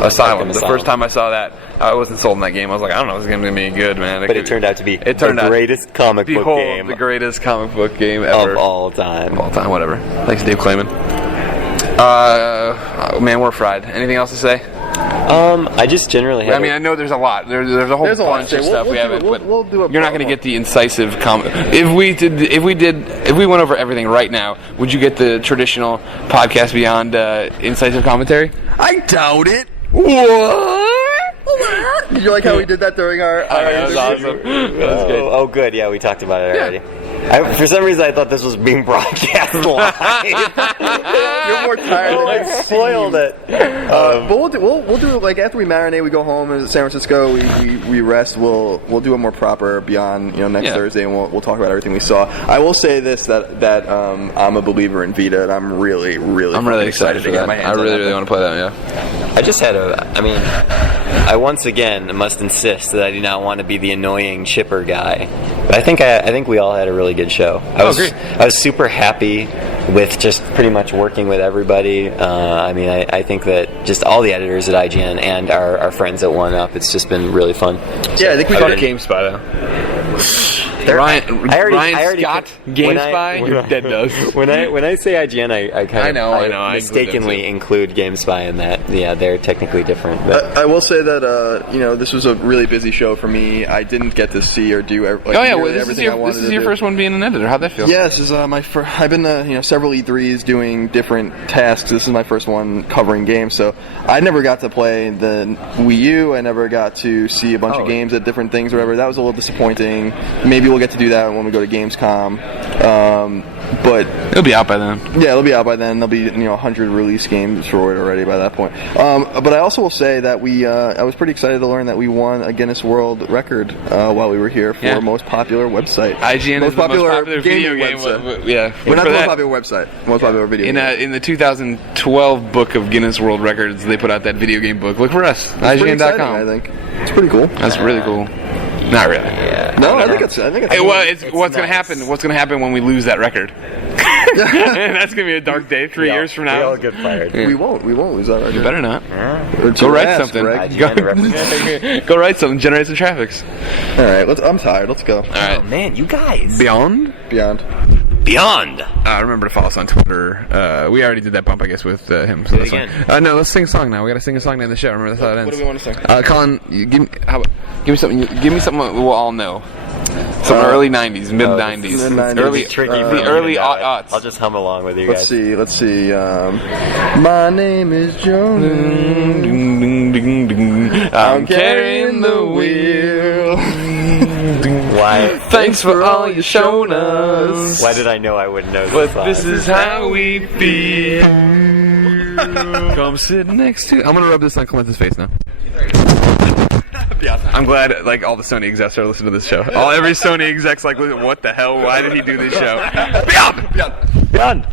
Asylum. The first time I saw that, I wasn't sold in that game. I was like, I don't know if this game's gonna be good, man. But it turned out to be the greatest comic book game. The greatest comic book game ever. Of all time. Whatever. Thanks, Dave Clayman. Man, we're fried. Anything else to say? I just generally have I know there's a lot. There's a whole bunch of stuff we haven't. You're not going to get the incisive comment. If we went over everything right now, would you get the traditional podcast Beyond incisive commentary? I doubt it. What? Did you like how we did that during our that was awesome. That was good. Oh, good. Yeah, we talked about it already. For some reason, I thought this was being broadcast live. You're more tired than I spoiled it. But we'll do it like after we marinate, we go home in San Francisco, we rest. We'll do a more proper Beyond next Thursday, and we'll talk about everything we saw. I will say this that I'm a believer in Vita, and I'm really excited to get my hands on it. I really want to play that. Yeah. I just had I once again must insist that I do not want to be the annoying chipper guy. But I think we all had a really good show. I was super happy with just pretty much working with everybody. I think that just all the editors at IGN and our friends at 1UP, it's just been really fun. Yeah, I think we got GameSpy though. Ryan Scott, GameSpy, you're dead nose. When I say IGN, I mistakenly include GameSpy in that. Yeah, they're technically different. I will say that this was a really busy show for me. I didn't get to see or do everything I wanted to do. This is your first one being an editor. How'd that feel? Yeah, this is my first. I've been several E3s doing different tasks. This is my first one covering games, so I never got to play the Wii U. I never got to see a bunch of games at different things or whatever. That was a little disappointing. Maybe we'll get to do that when we go to Gamescom. But it'll be out by then. Yeah, it'll be out by then. There'll be 100 release games for it already by that point. But I also will say that I was pretty excited to learn that we won a Guinness World Record while we were here for most popular website. IGN is the most popular video game website. We're not the most popular website. Most popular video game. In the 2012 book of Guinness World Records, they put out that video game book. Look for us. IGN.com. I think it's pretty cool. That's really cool. Not really. Yeah. No, I think it's. What's going to happen? What's going to happen when we lose that record? That's going to be a dark day. 3 years from now. We all get fired. We won't lose that record. You better not. Go write something. Go write something. Generate some traffics. All right. I'm tired. Let's go. All right. Oh man, you guys. Beyond. Remember to follow us on Twitter. We already did that bump, I guess, with him. So that's fine. No, let's sing a song now. We got to sing a song to end the show. Remember, that's how it ends. What do we want to sing? Colin, give me something. Give me something we'll all know. Some early '90s, mid '90s, early tricky. The early aughts. I'll just hum along with you guys. Let's see. My name is Jonas. I'm carrying the wheel. Why? Thanks for all you've shown us. Why did I know I wouldn't know this song? This is how we feel. Come sit next to. I'm gonna rub this on Clemence's face now. I'm glad, all the Sony execs are listening to this show. Every Sony exec's what the hell? Why did he do this show? Beyond!